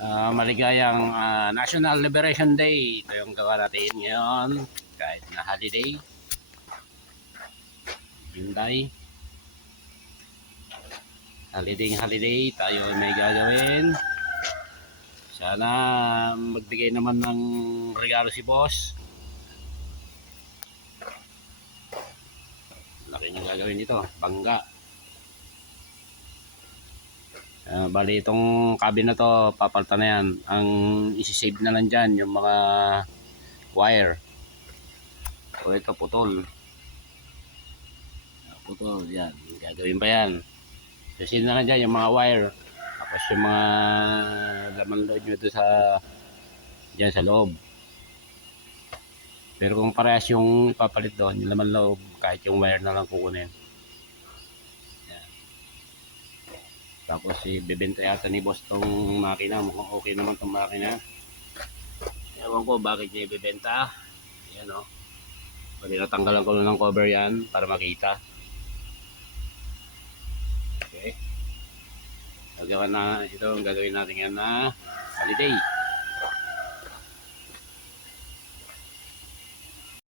Maligayang National Liberation Day. Ito yung gawa natin ngayon. Kahit na holiday. Hyundai. Holiday. Tayo may gagawin. Sana magbigay naman ng regalo si boss. Laki niyang gagawin dito. Bangga. Bali itong cabin na to, papalitan na yan. Ang isi-save na lang dyan yung mga wire. So ito putol. Putol yan. Gagawin pa yan. Susin na lang dyan yung mga wire. Tapos yung mga laman loob nyo doon sa dyan sa loob. Pero kung parehas yung ipapalit doon, yung laman loob, kahit yung wire na lang kukunin. Tapos ibebenta yata ni boss tong makina. Mukhang okay naman tong makina. Ewan ko bakit niya ibebenta. Ayan o. Pwede natanggalan ko ng cover yan para makita. Okay. Gagawin na ito. Gagawin natin yan na holiday.